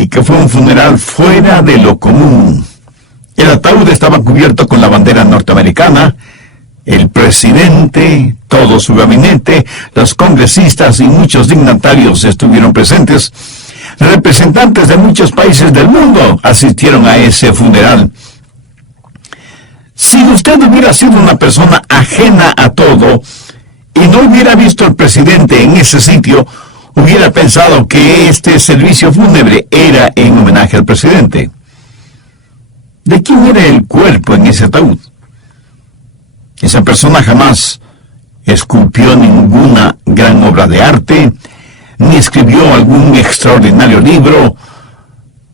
y que fue un funeral fuera de lo común. El ataúd estaba cubierto con la bandera norteamericana. El presidente, todo su gabinete, los congresistas y muchos dignatarios estuvieron presentes. Representantes de muchos países del mundo asistieron a ese funeral. Si usted hubiera sido una persona ajena a todo y no hubiera visto al presidente en ese sitio, hubiera pensado que este servicio fúnebre era en homenaje al presidente. ¿De quién era el cuerpo en ese ataúd? Esa persona jamás esculpió ninguna gran obra de arte, ni escribió algún extraordinario libro,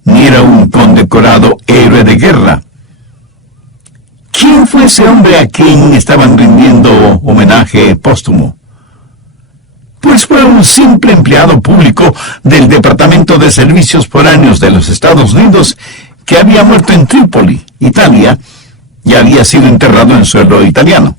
ni era un condecorado héroe de guerra. ¿Quién fue ese hombre a quien estaban rindiendo homenaje póstumo? Pues fue un simple empleado público del Departamento de Servicios Foráneos de los Estados Unidos que había muerto en Trípoli, Italia, y había sido enterrado en suelo italiano.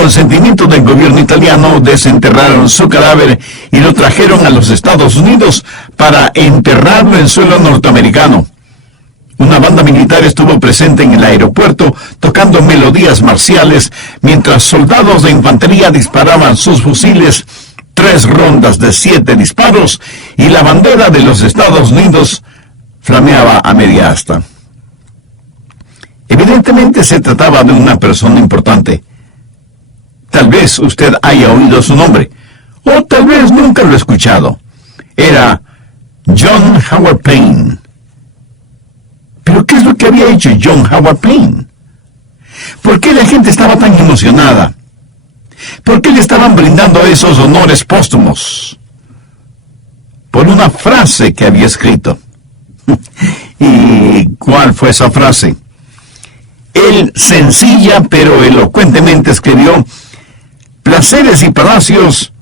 Consentimiento del gobierno italiano, desenterraron su cadáver y lo trajeron a los Estados Unidos para enterrarlo en suelo norteamericano. Una banda militar estuvo presente en el aeropuerto tocando melodías marciales mientras soldados de infantería disparaban sus fusiles, 3 rondas de 7 disparos, y la bandera de los Estados Unidos flameaba a media asta. Evidentemente se trataba de una persona importante. Tal vez usted haya oído su nombre, o tal vez nunca lo ha escuchado. Era John Howard Payne. ¿Pero qué es lo que había hecho John Howard Payne? ¿Por qué la gente estaba tan emocionada? ¿Por qué le estaban brindando esos honores póstumos? Por una frase que había escrito. ¿Y cuál fue esa frase? Él, sencilla pero elocuentemente, escribió: placeres y palacios,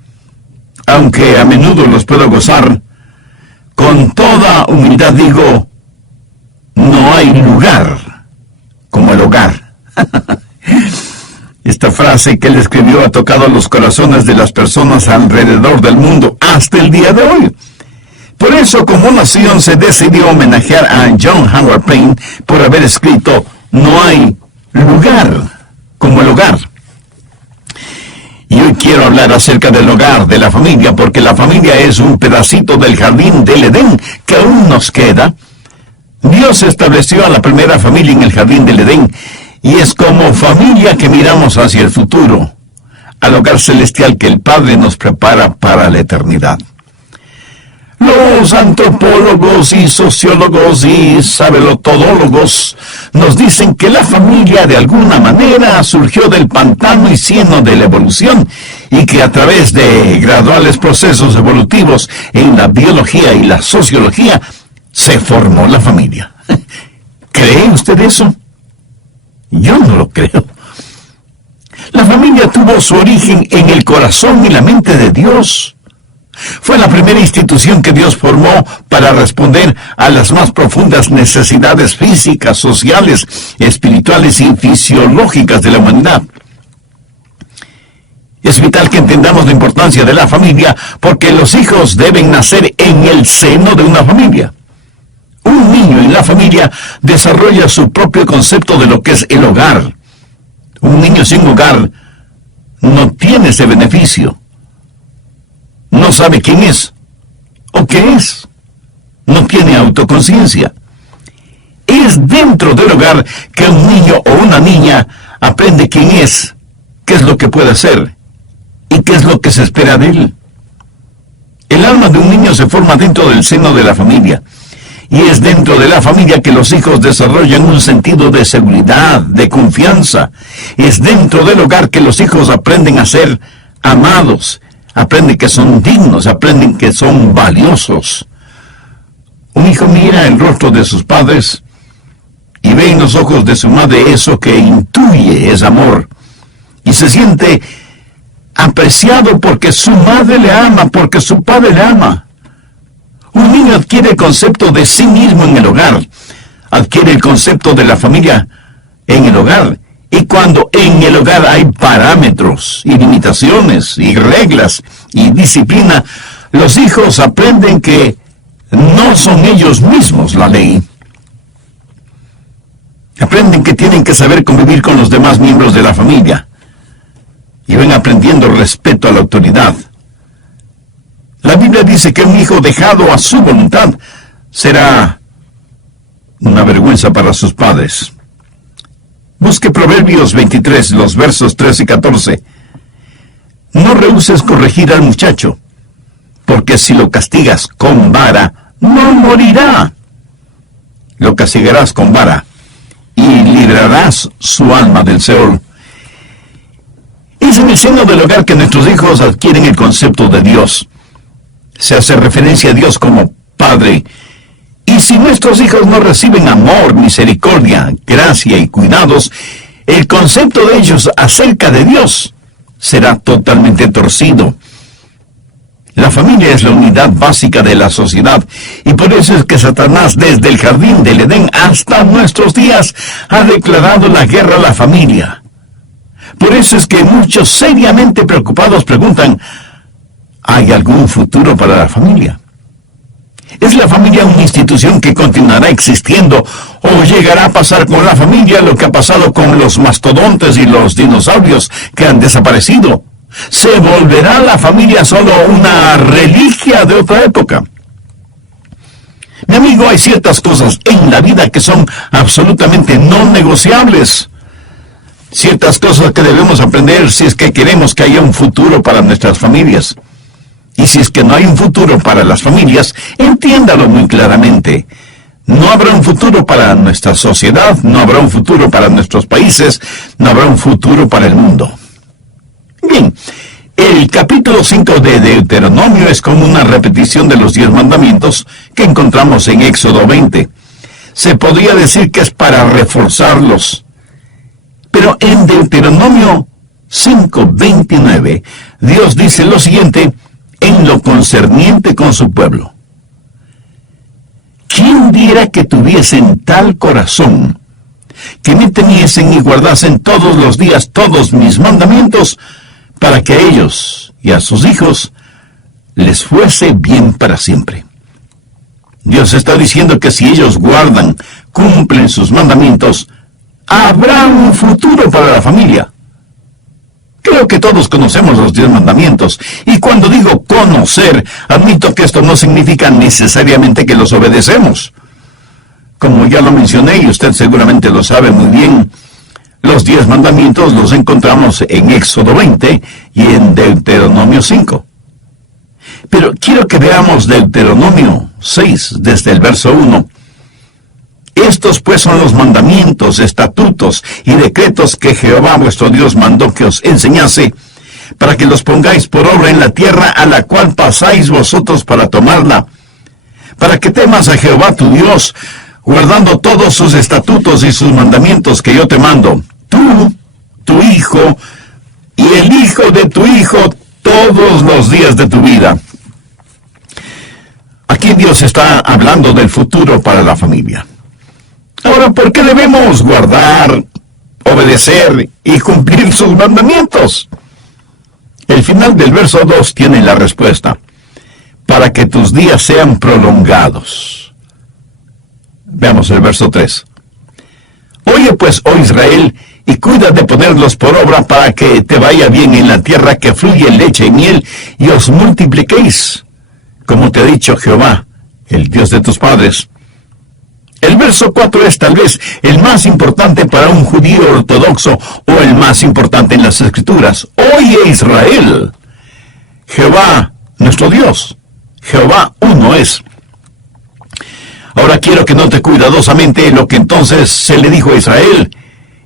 aunque a menudo los puedo gozar, con toda humildad digo, no hay lugar como el hogar. Esta frase que él escribió ha tocado los corazones de las personas alrededor del mundo hasta el día de hoy. Por eso, como nación, se decidió homenajear a John Howard Payne por haber escrito: no hay lugar como el hogar. Y hoy quiero hablar acerca del hogar, de la familia, porque la familia es un pedacito del jardín del Edén que aún nos queda. Dios estableció a la primera familia en el jardín del Edén, y es como familia que miramos hacia el futuro, al hogar celestial que el Padre nos prepara para la eternidad. Los antropólogos y sociólogos y sabelotodólogos nos dicen que la familia de alguna manera surgió del pantano y cieno de la evolución, y que a través de graduales procesos evolutivos en la biología y la sociología se formó la familia. ¿Cree usted eso? Yo no lo creo. La familia tuvo su origen en el corazón y la mente de Dios. Fue la primera institución que Dios formó para responder a las más profundas necesidades físicas, sociales, espirituales y fisiológicas de la humanidad. Es vital que entendamos la importancia de la familia, porque los hijos deben nacer en el seno de una familia. Un niño en la familia desarrolla su propio concepto de lo que es el hogar. Un niño sin hogar no tiene ese beneficio. no sabe quién es o qué es. No tiene autoconciencia. Es dentro del hogar que un niño o una niña aprende quién es, qué es lo que puede hacer y qué es lo que se espera de él. El alma de un niño se forma dentro del seno de la familia. Y es dentro de la familia que los hijos desarrollan un sentido de seguridad, de confianza. Es dentro del hogar que los hijos aprenden a ser amados, aprenden que son dignos, aprenden que son valiosos. Un hijo mira el rostro de sus padres y ve en los ojos de su madre eso que intuye es amor. Y se siente apreciado porque su madre le ama, porque su padre le ama. Un niño adquiere el concepto de sí mismo en el hogar, adquiere el concepto de la familia en el hogar. Y cuando en el hogar hay parámetros y limitaciones y reglas y disciplina, los hijos aprenden que no son ellos mismos la ley. Aprenden que tienen que saber convivir con los demás miembros de la familia. Y van aprendiendo respeto a la autoridad. La Biblia dice que un hijo dejado a su voluntad será una vergüenza para sus padres. Busque Proverbios 23, los versos 13 y 14. No rehúses corregir al muchacho, porque si lo castigas con vara, no morirá. Lo castigarás con vara y librarás su alma del Seol. Es en el seno del hogar que nuestros hijos adquieren el concepto de Dios. Se hace referencia a Dios como Padre. Y si nuestros hijos no reciben amor, misericordia, gracia y cuidados, el concepto de ellos acerca de Dios será totalmente torcido. La familia es la unidad básica de la sociedad, y por eso es que Satanás, desde el jardín del Edén hasta nuestros días, ha declarado la guerra a la familia. Por eso es que muchos seriamente preocupados preguntan, ¿hay algún futuro para la familia? ¿Es la familia una institución que continuará existiendo o llegará a pasar con la familia lo que ha pasado con los mastodontes y los dinosaurios que han desaparecido? ¿Se volverá la familia solo una reliquia de otra época? Mi amigo, hay ciertas cosas en la vida que son absolutamente no negociables. Ciertas cosas que debemos aprender si es que queremos que haya un futuro para nuestras familias. Y si es que no hay un futuro para las familias, entiéndalo muy claramente. No habrá un futuro para nuestra sociedad, no habrá un futuro para nuestros países, no habrá un futuro para el mundo. Bien, el capítulo 5 de Deuteronomio es como una repetición de los 10 mandamientos que encontramos en Éxodo 20. Se podría decir que es para reforzarlos. Pero en Deuteronomio 5:29, Dios dice lo siguiente en lo concerniente con su pueblo. ¿Quién diera que tuviesen tal corazón, que me temiesen y guardasen todos los días todos mis mandamientos, para que a ellos y a sus hijos les fuese bien para siempre? Dios está diciendo que si ellos guardan, cumplen sus mandamientos, habrá un futuro para la familia. Creo que todos conocemos los 10 mandamientos, y cuando digo conocer, admito que esto no significa necesariamente que los obedecemos. Como ya lo mencioné, y usted seguramente lo sabe muy bien, los 10 mandamientos los encontramos en Éxodo 20 y en Deuteronomio 5. Pero quiero que veamos Deuteronomio 6, desde el verso 1. Estos pues son los mandamientos, estatutos y decretos que Jehová vuestro Dios mandó que os enseñase, para que los pongáis por obra en la tierra a la cual pasáis vosotros para tomarla, para que temas a Jehová tu Dios, guardando todos sus estatutos y sus mandamientos que yo te mando, tú, tu hijo, y el hijo de tu hijo, todos los días de tu vida. Aquí Dios está hablando del futuro para la familia. Ahora, ¿por qué debemos guardar, obedecer y cumplir sus mandamientos? El final del verso 2 tiene la respuesta. Para que tus días sean prolongados. Veamos el verso 3. Oye pues, oh Israel, y cuida de ponerlos por obra para que te vaya bien en la tierra que fluye leche y miel, y os multipliquéis, como te ha dicho Jehová, el Dios de tus padres. El verso 4 es tal vez el más importante para un judío ortodoxo, o el más importante en las Escrituras. Oye, Israel, Jehová, nuestro Dios, Jehová uno es. Ahora quiero que note cuidadosamente lo que entonces se le dijo a Israel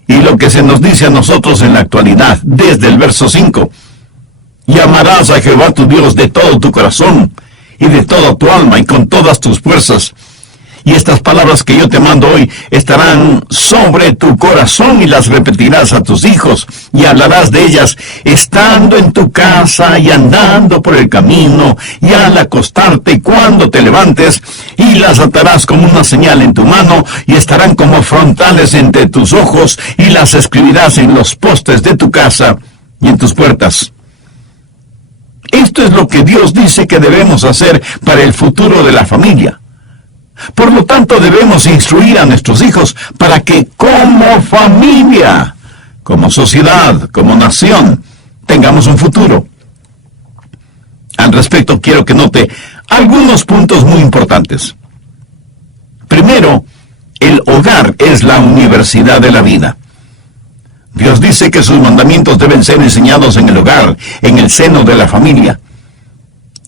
y lo que se nos dice a nosotros en la actualidad, desde el verso 5. Y amarás a Jehová tu Dios de todo tu corazón y de toda tu alma y con todas tus fuerzas. Y estas palabras que yo te mando hoy estarán sobre tu corazón y las repetirás a tus hijos y hablarás de ellas estando en tu casa y andando por el camino y al acostarte y cuando te levantes, y las atarás como una señal en tu mano y estarán como frontales entre tus ojos, y las escribirás en los postes de tu casa y en tus puertas. Esto es lo que Dios dice que debemos hacer para el futuro de la familia. Por lo tanto, debemos instruir a nuestros hijos para que como familia, como sociedad, como nación, tengamos un futuro. Al respecto, quiero que note algunos puntos muy importantes. Primero, el hogar es la universidad de la vida. Dios dice que sus mandamientos deben ser enseñados en el hogar, en el seno de la familia.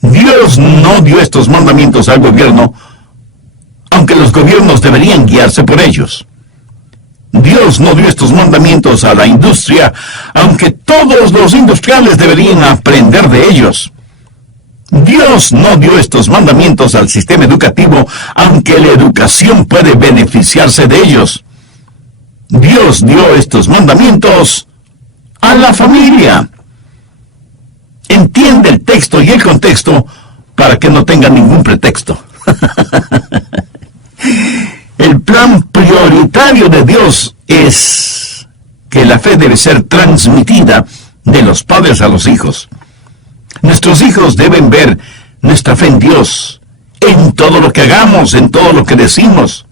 Dios no dio estos mandamientos al gobierno, aunque los gobiernos deberían guiarse por ellos. Dios no dio estos mandamientos a la industria, aunque todos los industriales deberían aprender de ellos. Dios no dio estos mandamientos al sistema educativo, aunque la educación puede beneficiarse de ellos. Dios dio estos mandamientos a la familia. Entiende el texto y el contexto para que no tenga ningún pretexto. El plan prioritario de Dios es que la fe debe ser transmitida de los padres a los hijos. Nuestros hijos deben ver nuestra fe en Dios, en todo lo que hagamos, en todo lo que decimos.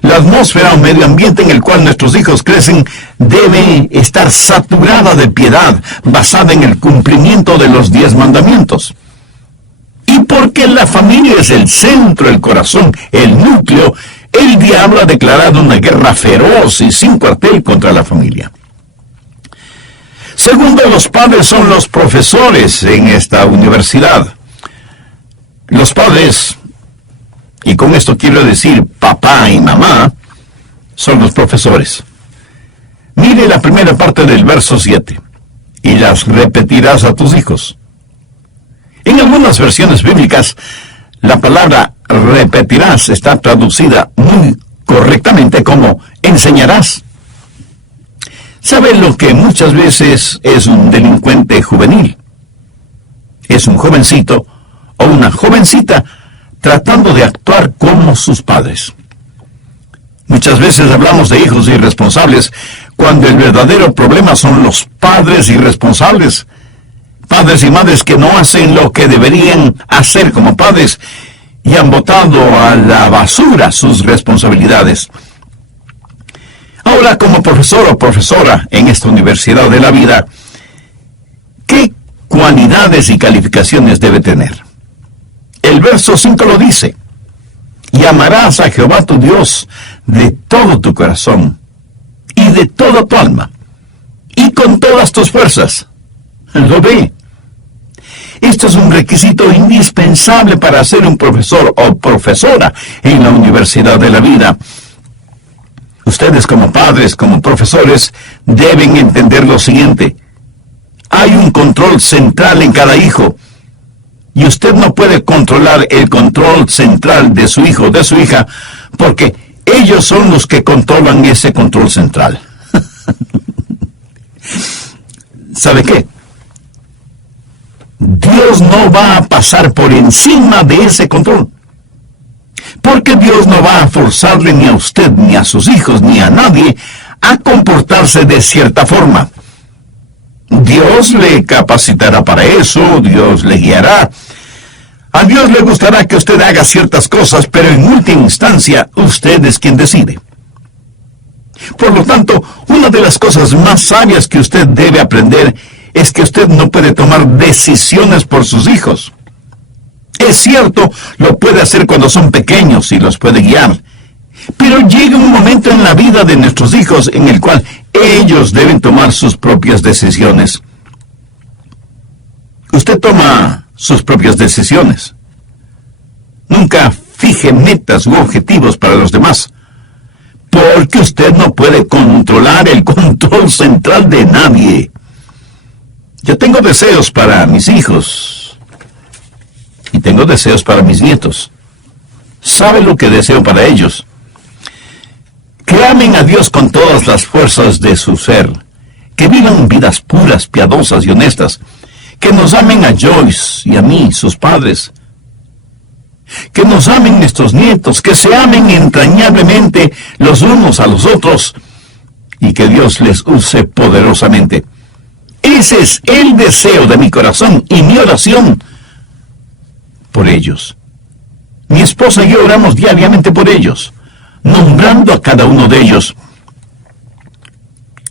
La atmósfera o medio ambiente en el cual nuestros hijos crecen debe estar saturada de piedad, basada en el cumplimiento de los 10 mandamientos. Y porque la familia es el centro, el corazón, el núcleo, el diablo ha declarado una guerra feroz y sin cuartel contra la familia. Segundo, los padres son los profesores en esta universidad. Los padres, y con esto quiero decir papá y mamá, son los profesores. Mire la primera parte del verso 7. Y las repetirás a tus hijos. En algunas versiones bíblicas, la palabra repetirás está traducida muy correctamente como enseñarás. ¿Sabe lo que muchas veces es un delincuente juvenil? Es un jovencito o una jovencita tratando de actuar como sus padres. Muchas veces hablamos de hijos irresponsables cuando el verdadero problema son los padres irresponsables. Padres y madres que no hacen lo que deberían hacer como padres y han botado a la basura sus responsabilidades. Ahora, como profesor o profesora en esta universidad de la vida, ¿qué cualidades y calificaciones debe tener? El verso 5 lo dice: y amarás a Jehová tu Dios de todo tu corazón y de toda tu alma y con todas tus fuerzas. ¿Lo ve? Esto es un requisito indispensable para ser un profesor o profesora en la universidad de la vida. Ustedes como padres, como profesores, deben entender lo siguiente: hay un control central en cada hijo, y usted no puede controlar el control central de su hijo o de su hija, porque ellos son los que controlan ese control central. ¿Sabe qué? Dios no va a pasar por encima de ese control, porque Dios no va a forzarle ni a usted, ni a sus hijos, ni a nadie a comportarse de cierta forma. Dios le capacitará para eso, Dios le guiará. A Dios le gustará que usted haga ciertas cosas, pero en última instancia usted es quien decide. Por lo tanto, una de las cosas más sabias que usted debe aprender es que usted no puede tomar decisiones por sus hijos. Es cierto, lo puede hacer cuando son pequeños y los puede guiar. Pero llega un momento en la vida de nuestros hijos en el cual ellos deben tomar sus propias decisiones. Usted toma sus propias decisiones. Nunca fije metas u objetivos para los demás, porque usted no puede controlar el control central de nadie. Yo tengo deseos para mis hijos y tengo deseos para mis nietos. ¿Sabe lo que deseo para ellos? Que amen a Dios con todas las fuerzas de su ser, que vivan vidas puras, piadosas y honestas, que nos amen a Joyce y a mí, sus padres, que nos amen nuestros nietos, que se amen entrañablemente los unos a los otros y que Dios les use poderosamente. Ese es el deseo de mi corazón y mi oración por ellos. Mi esposa y yo oramos diariamente por ellos, nombrando a cada uno de ellos.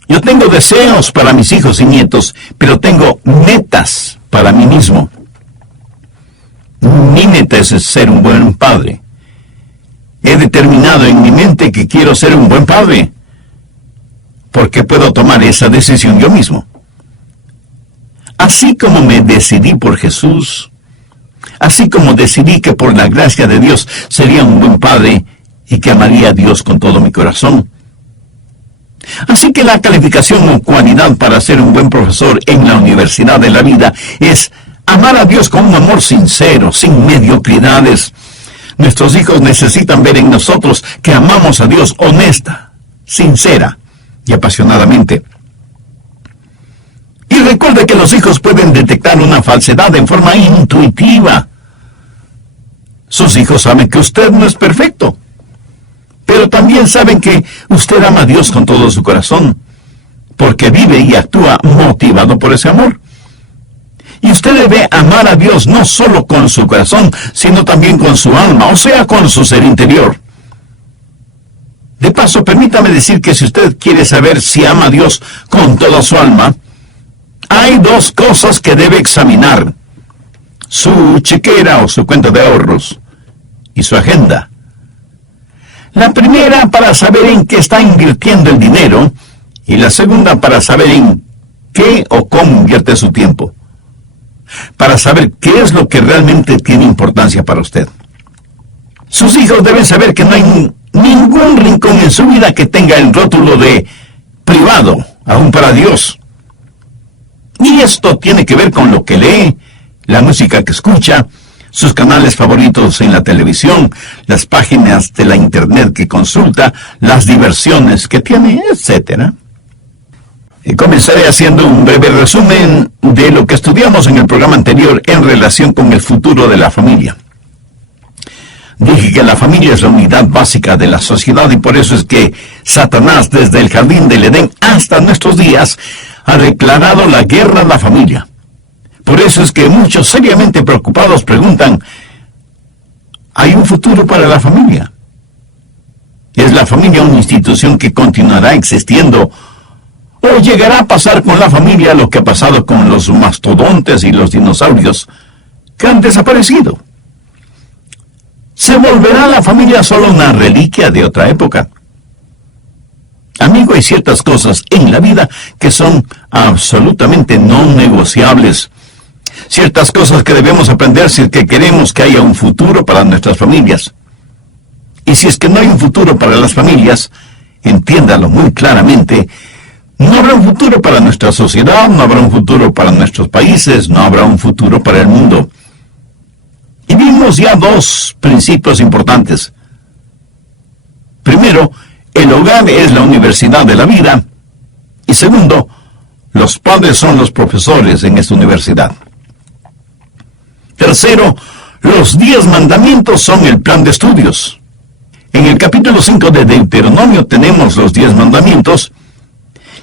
Yo tengo deseos para mis hijos y nietos, pero tengo metas para mí mismo. Mi meta es ser un buen padre. He determinado en mi mente que quiero ser un buen padre, porque puedo tomar esa decisión yo mismo. Así como me decidí por Jesús, así como decidí que por la gracia de Dios sería un buen padre y que amaría a Dios con todo mi corazón. Así que la calificación o cualidad para ser un buen profesor en la universidad de la vida es amar a Dios con un amor sincero, sin mediocridades. Nuestros hijos necesitan ver en nosotros que amamos a Dios honesta, sincera y apasionadamente. Y recuerde que los hijos pueden detectar una falsedad en forma intuitiva. Sus hijos saben que usted no es perfecto, pero también saben que usted ama a Dios con todo su corazón, porque vive y actúa motivado por ese amor. Y usted debe amar a Dios no solo con su corazón, sino también con su alma, o sea, con su ser interior. De paso, permítame decir que si usted quiere saber si ama a Dios con toda su alma, hay dos cosas que debe examinar: su chequera o su cuenta de ahorros y su agenda. La primera para saber en qué está invirtiendo el dinero y la segunda para saber en qué o cómo invierte su tiempo, para saber qué es lo que realmente tiene importancia para usted. Sus hijos deben saber que no hay ningún rincón en su vida que tenga el rótulo de privado, aún para Dios. Y esto tiene que ver con lo que lee, la música que escucha, sus canales favoritos en la televisión, las páginas de la internet que consulta, las diversiones que tiene, etc. Y comenzaré haciendo un breve resumen de lo que estudiamos en el programa anterior en relación con el futuro de la familia. Dije que la familia es la unidad básica de la sociedad y por eso es que Satanás, desde el jardín del Edén hasta nuestros días, ha declarado la guerra a la familia. Por eso es que muchos seriamente preocupados preguntan: ¿hay un futuro para la familia? ¿Es la familia una institución que continuará existiendo? ¿O llegará a pasar con la familia lo que ha pasado con los mastodontes y los dinosaurios que han desaparecido? ¿Se volverá la familia solo una reliquia de otra época? Amigo, hay ciertas cosas en la vida que son absolutamente no negociables. Ciertas cosas que debemos aprender si es que queremos que haya un futuro para nuestras familias. Y si es que no hay un futuro para las familias, entiéndalo muy claramente, no habrá un futuro para nuestra sociedad, no habrá un futuro para nuestros países, no habrá un futuro para el mundo. Y vimos ya dos principios importantes. Primero, el hogar es la universidad de la vida. Y segundo, los padres son los profesores en esta universidad. Tercero, los 10 mandamientos son el plan de estudios. En el capítulo 5 de Deuteronomio tenemos los 10 mandamientos.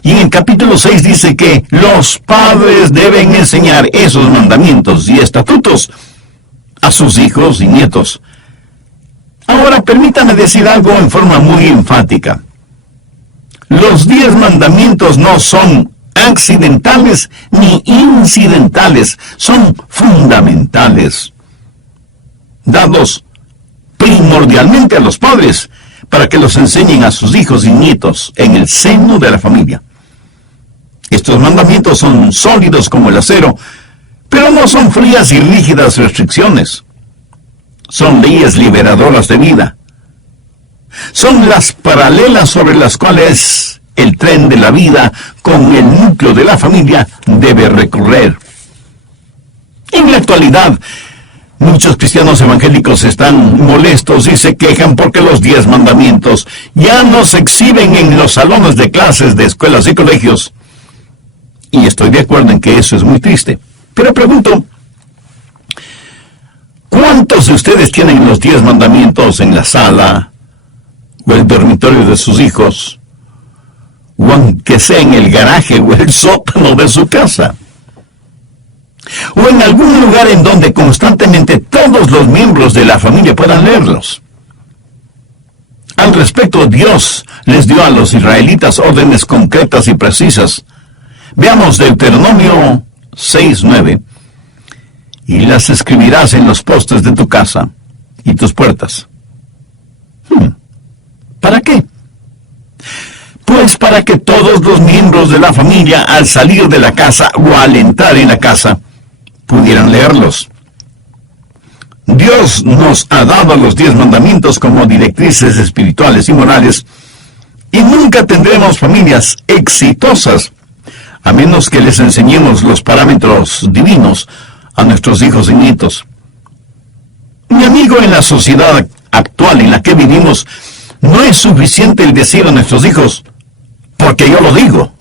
Y en el capítulo 6 dice que los padres deben enseñar esos mandamientos y estatutos a sus hijos y nietos. Ahora permítame decir algo en forma muy enfática. Los 10 mandamientos no son accidentales ni incidentales, son fundamentales, dados primordialmente a los padres para que los enseñen a sus hijos y nietos en el seno de la familia. Estos mandamientos son sólidos como el acero, pero no son frías y rígidas restricciones. Son leyes liberadoras de vida. Son las paralelas sobre las cuales el tren de la vida con el núcleo de la familia debe recorrer. En la actualidad, muchos cristianos evangélicos están molestos y se quejan porque los 10 mandamientos ya no se exhiben en los salones de clases de escuelas y colegios. Y estoy de acuerdo en que eso es muy triste. Pero pregunto, ¿cuántos de ustedes tienen los 10 mandamientos en la sala o el dormitorio de sus hijos, o aunque sea en el garaje o el sótano de su casa, o en algún lugar en donde constantemente todos los miembros de la familia puedan leerlos? Al respecto, Dios les dio a los israelitas órdenes concretas y precisas. Veamos Deuteronomio 6:9. Y las escribirás en los postes de tu casa y tus puertas. ¿Para qué? Pues para que todos los miembros de la familia, al salir de la casa o al entrar en la casa, pudieran leerlos. Dios nos ha dado los 10 mandamientos como directrices espirituales y morales, y nunca tendremos familias exitosas a menos que les enseñemos los parámetros divinos a nuestros hijos y nietos. Mi amigo, en la sociedad actual en la que vivimos, no es suficiente el decir a nuestros hijos, porque yo lo digo.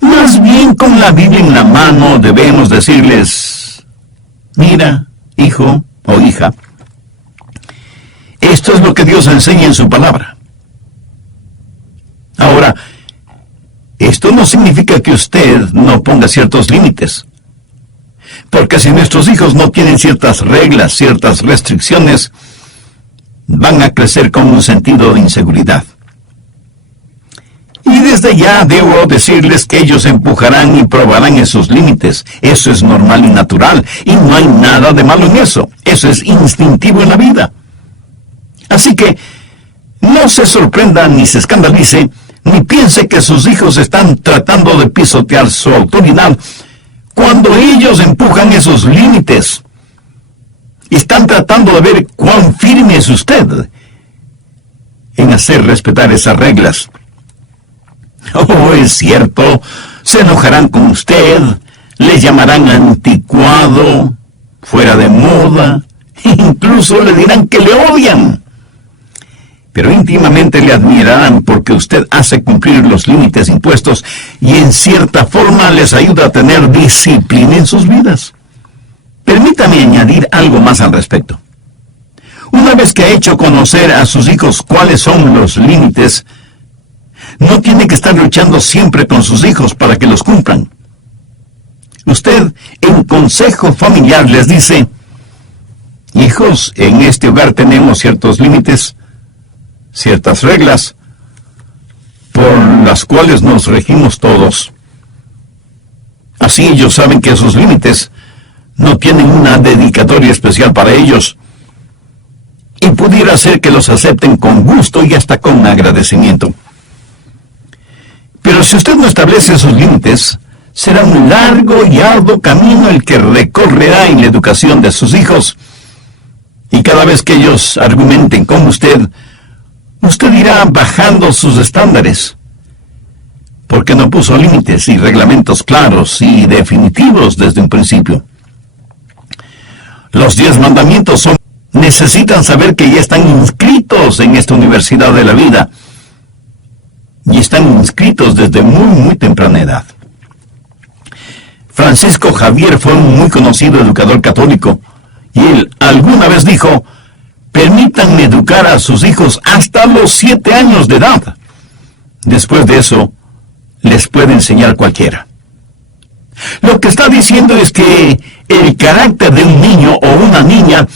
Más bien, con la Biblia en la mano, debemos decirles, mira, hijo o hija, esto es lo que Dios enseña en su palabra. Ahora, esto no significa que usted no ponga ciertos límites, porque si nuestros hijos no tienen ciertas reglas, ciertas restricciones, van a crecer con un sentido de inseguridad. Y desde ya debo decirles que ellos empujarán y probarán esos límites. Eso es normal y natural, y no hay nada de malo en eso. Eso es instintivo en la vida. Así que no se sorprenda ni se escandalice, ni piense que sus hijos están tratando de pisotear su autoridad cuando ellos empujan esos límites. Están tratando de ver cuán firme es usted en hacer respetar esas reglas. Oh, es cierto, se enojarán con usted, le llamarán anticuado, fuera de moda, incluso le dirán que le odian. Pero íntimamente le admirarán porque usted hace cumplir los límites impuestos y en cierta forma les ayuda a tener disciplina en sus vidas. Permítame añadir algo más al respecto. Una vez que ha hecho conocer a sus hijos cuáles son los límites, no tiene que estar luchando siempre con sus hijos para que los cumplan. Usted, en consejo familiar, les dice, hijos, en este hogar tenemos ciertos límites, ciertas reglas, por las cuales nos regimos todos. Así ellos saben que esos límites no tienen una dedicatoria especial para ellos, y pudiera ser que los acepten con gusto y hasta con agradecimiento. Pero si usted no establece esos límites, será un largo y arduo camino el que recorrerá en la educación de sus hijos. Y cada vez que ellos argumenten con usted irá bajando sus estándares, porque no puso límites y reglamentos claros y definitivos desde un principio. Los 10 mandamientos necesitan saber que ya están inscritos en esta universidad de la vida, y están inscritos desde muy temprana edad. Francisco Javier fue un muy conocido educador católico, y él alguna vez dijo, permítanme educar a sus hijos hasta los 7 años de edad. Después de eso, les puede enseñar cualquiera. Lo que está diciendo es que el carácter de un niño o una niña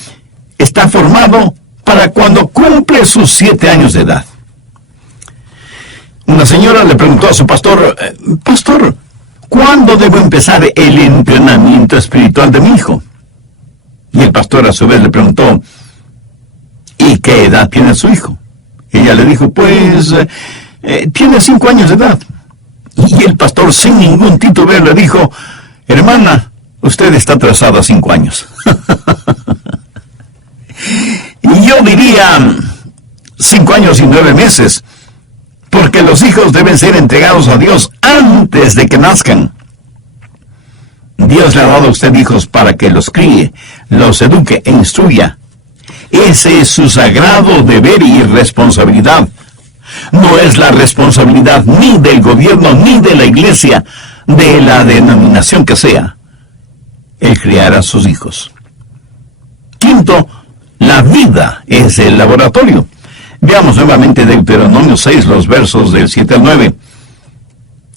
está formado para cuando cumple sus 7 años de edad. Una señora le preguntó a su pastor, Pastor, ¿cuándo debo empezar el entrenamiento espiritual de mi hijo? Y el pastor a su vez le preguntó, ¿y qué edad tiene su hijo? Ella le dijo, pues, tiene 5 años de edad. Y el pastor, sin ningún titubeo, le dijo, hermana, usted está atrasada 5 años. Y yo diría 5 años y 9 meses, porque los hijos deben ser entregados a Dios antes de que nazcan. Dios le ha dado a usted hijos para que los críe, los eduque e instruya. Ese es su sagrado deber y responsabilidad. No es la responsabilidad ni del gobierno ni de la iglesia, de la denominación que sea, el criar a sus hijos. Quinto, la vida es el laboratorio. Veamos nuevamente Deuteronomio 6, los versos del 7 al 9.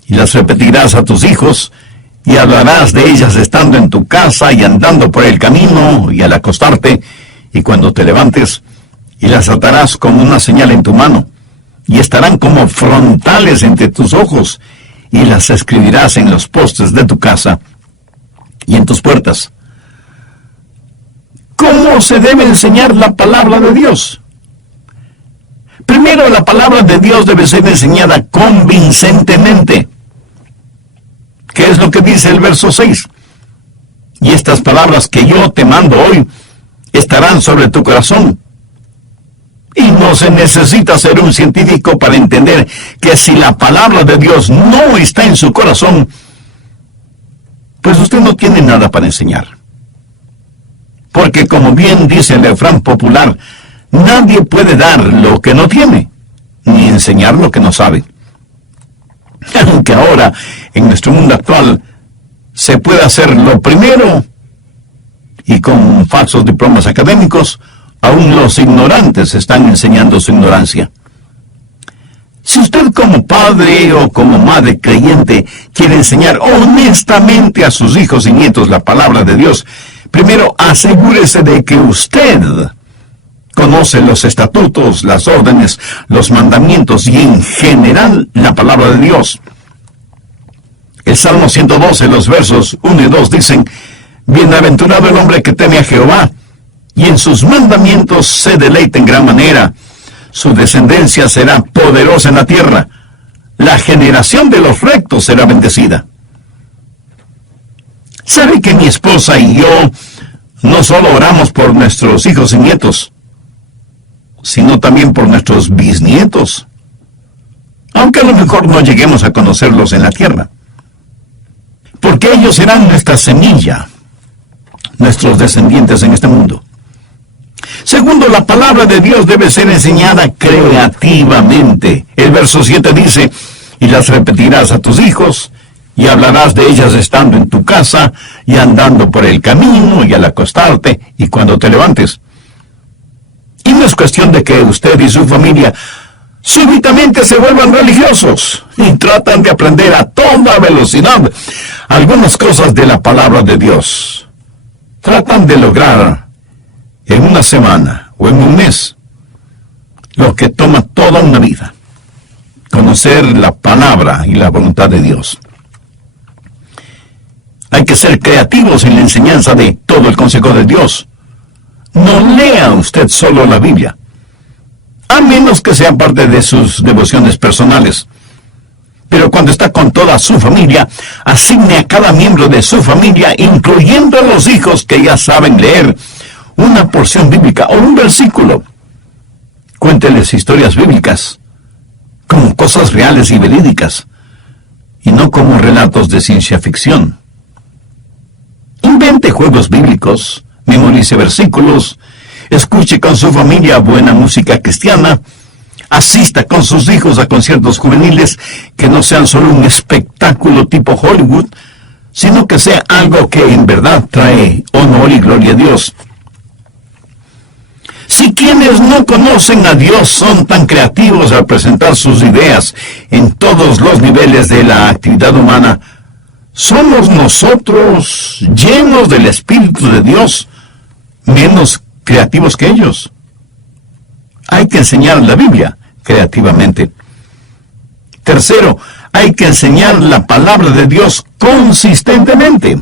Y las repetirás a tus hijos, y hablarás de ellas estando en tu casa y andando por el camino y al acostarte, y cuando te levantes, y las atarás como una señal en tu mano, y estarán como frontales entre tus ojos, y las escribirás en los postes de tu casa y en tus puertas. ¿Cómo se debe enseñar la palabra de Dios? Primero, la palabra de Dios debe ser enseñada convincentemente. ¿Qué es lo que dice el verso 6? Y estas palabras que yo te mando hoy estarán sobre tu corazón. Y no se necesita ser un científico para entender que si la palabra de Dios no está en su corazón, pues usted no tiene nada para enseñar. Porque como bien dice el refrán popular, nadie puede dar lo que no tiene, ni enseñar lo que no sabe. Aunque ahora, en nuestro mundo actual, se puede hacer lo primero, y con falsos diplomas académicos, aún los ignorantes están enseñando su ignorancia. Si usted como padre o como madre creyente quiere enseñar honestamente a sus hijos y nietos la palabra de Dios, primero asegúrese de que usted conoce los estatutos, las órdenes, los mandamientos y en general la palabra de Dios. El Salmo 112, los versos 1 y 2 dicen, bienaventurado el hombre que teme a Jehová, y en sus mandamientos se deleita en gran manera. Su descendencia será poderosa en la tierra. La generación de los rectos será bendecida. ¿Sabe que mi esposa y yo no solo oramos por nuestros hijos y nietos, sino también por nuestros bisnietos? Aunque a lo mejor no lleguemos a conocerlos en la tierra. Porque ellos serán nuestra semilla, nuestros descendientes en este mundo. Segundo, la palabra de Dios debe ser enseñada creativamente. El verso 7 dice, y las repetirás a tus hijos, y hablarás de ellas estando en tu casa, y andando por el camino, y al acostarte, y cuando te levantes. Y no es cuestión de que usted y su familia súbitamente se vuelvan religiosos, y tratan de aprender a toda velocidad algunas cosas de la palabra de Dios. Tratan de lograr en una semana o en un mes lo que toma toda una vida: conocer la palabra y la voluntad de Dios. Hay que ser creativos en la enseñanza de todo el consejo de Dios. No lea usted solo la Biblia, a menos que sea parte de sus devociones personales. Pero cuando está con toda su familia, asigne a cada miembro de su familia, incluyendo a los hijos que ya saben leer, una porción bíblica o un versículo. Cuénteles historias bíblicas, como cosas reales y verídicas, y no como relatos de ciencia ficción. Invente juegos bíblicos, memorice versículos, escuche con su familia buena música cristiana, asista con sus hijos a conciertos juveniles que no sean solo un espectáculo tipo Hollywood, sino que sea algo que en verdad trae honor y gloria a Dios. Si quienes no conocen a Dios son tan creativos al presentar sus ideas en todos los niveles de la actividad humana, ¿somos nosotros, llenos del Espíritu de Dios, menos creativos que ellos? Hay que enseñar la Biblia creativamente. Tercero, hay que enseñar la palabra de Dios consistentemente.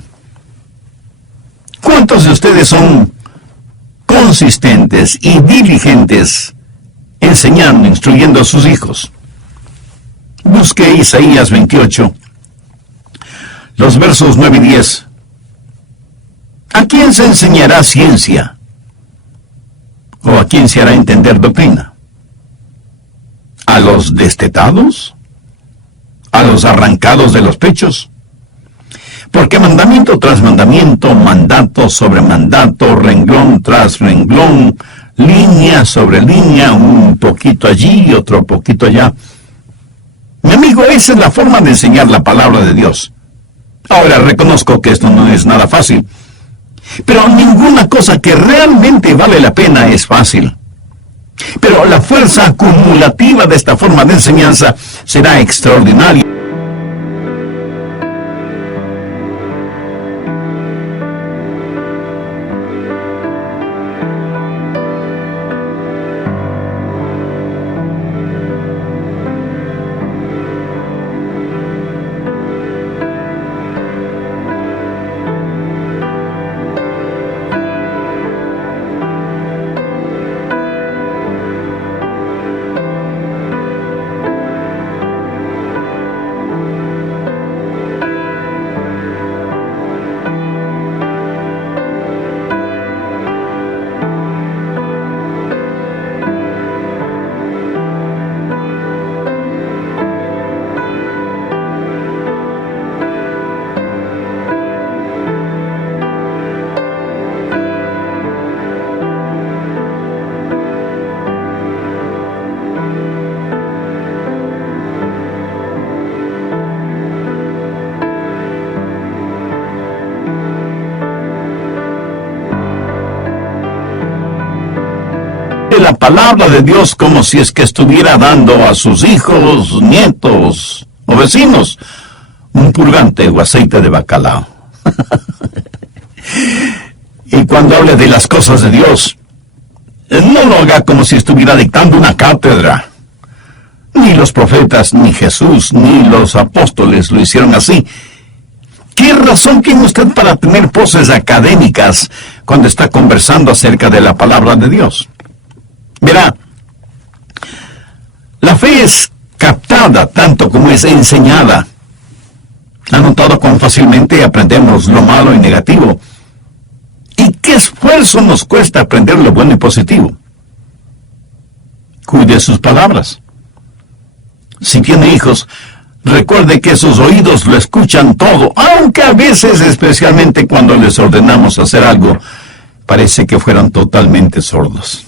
¿Cuántos de ustedes son consistentes y diligentes enseñando, instruyendo a sus hijos? Busque Isaías 28, los versos 9 y 10. ¿A quién se enseñará ciencia? ¿O a quién se hará entender doctrina? ¿A los destetados? ¿A los arrancados de los pechos? Porque mandamiento tras mandamiento, mandato sobre mandato, renglón tras renglón, línea sobre línea, un poquito allí y otro poquito allá. Mi amigo, esa es la forma de enseñar la palabra de Dios. Ahora, reconozco que esto no es nada fácil, pero ninguna cosa que realmente vale la pena es fácil. Pero la fuerza acumulativa de esta forma de enseñanza será extraordinaria. La palabra de Dios como si es que estuviera dando a sus hijos, nietos o vecinos un purgante o aceite de bacalao. Y cuando hable de las cosas de Dios, no lo haga como si estuviera dictando una cátedra. Ni los profetas, ni Jesús, ni los apóstoles lo hicieron así. ¿Qué razón tiene usted para tener poses académicas cuando está conversando acerca de la palabra de Dios? Verá, la fe es captada tanto como es enseñada. ¿Ha notado cuán fácilmente aprendemos lo malo y negativo? ¿Y qué esfuerzo nos cuesta aprender lo bueno y positivo? Cuide sus palabras. Si tiene hijos, recuerde que sus oídos lo escuchan todo, aunque a veces, especialmente cuando les ordenamos hacer algo, parece que fueran totalmente sordos.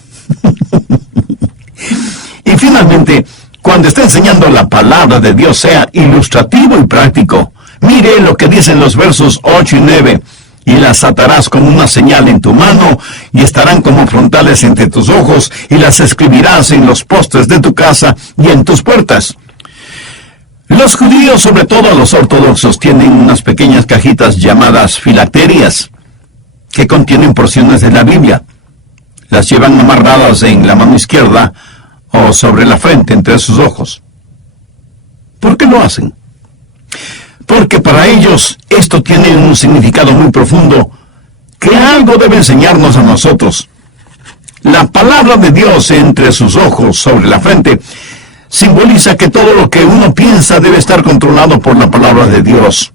Y finalmente, cuando esté enseñando la palabra de Dios, sea ilustrativo y práctico. Mire lo que dicen los versos 8 y 9. Y las atarás como una señal en tu mano, y estarán como frontales entre tus ojos, y las escribirás en los postes de tu casa y en tus puertas. Los judíos, sobre todo los ortodoxos, tienen unas pequeñas cajitas llamadas filacterias, que contienen porciones de la Biblia. Las llevan amarradas en la mano izquierda o sobre la frente entre sus ojos. ¿Por qué lo hacen? Porque para ellos esto tiene un significado muy profundo que algo debe enseñarnos a nosotros. La palabra de Dios entre sus ojos sobre la frente simboliza que todo lo que uno piensa debe estar controlado por la palabra de Dios.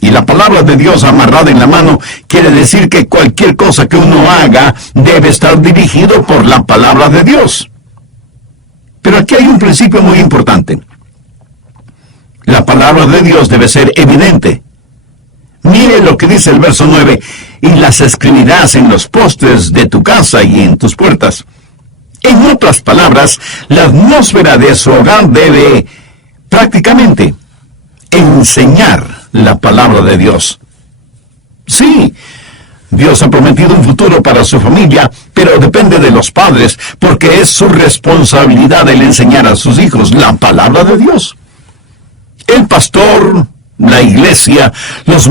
Y la palabra de Dios amarrada en la mano quiere decir que cualquier cosa que uno haga debe estar dirigido por la palabra de Dios. Pero aquí hay un principio muy importante. La palabra de Dios debe ser evidente. Mire lo que dice el verso 9. Y las escribirás en los postes de tu casa y en tus puertas. En otras palabras, la atmósfera de su hogar debe prácticamente enseñar la palabra de Dios. Sí, Dios ha prometido un futuro para su familia, pero depende de los padres, porque es su responsabilidad el enseñar a sus hijos la palabra de Dios. El pastor, la iglesia, los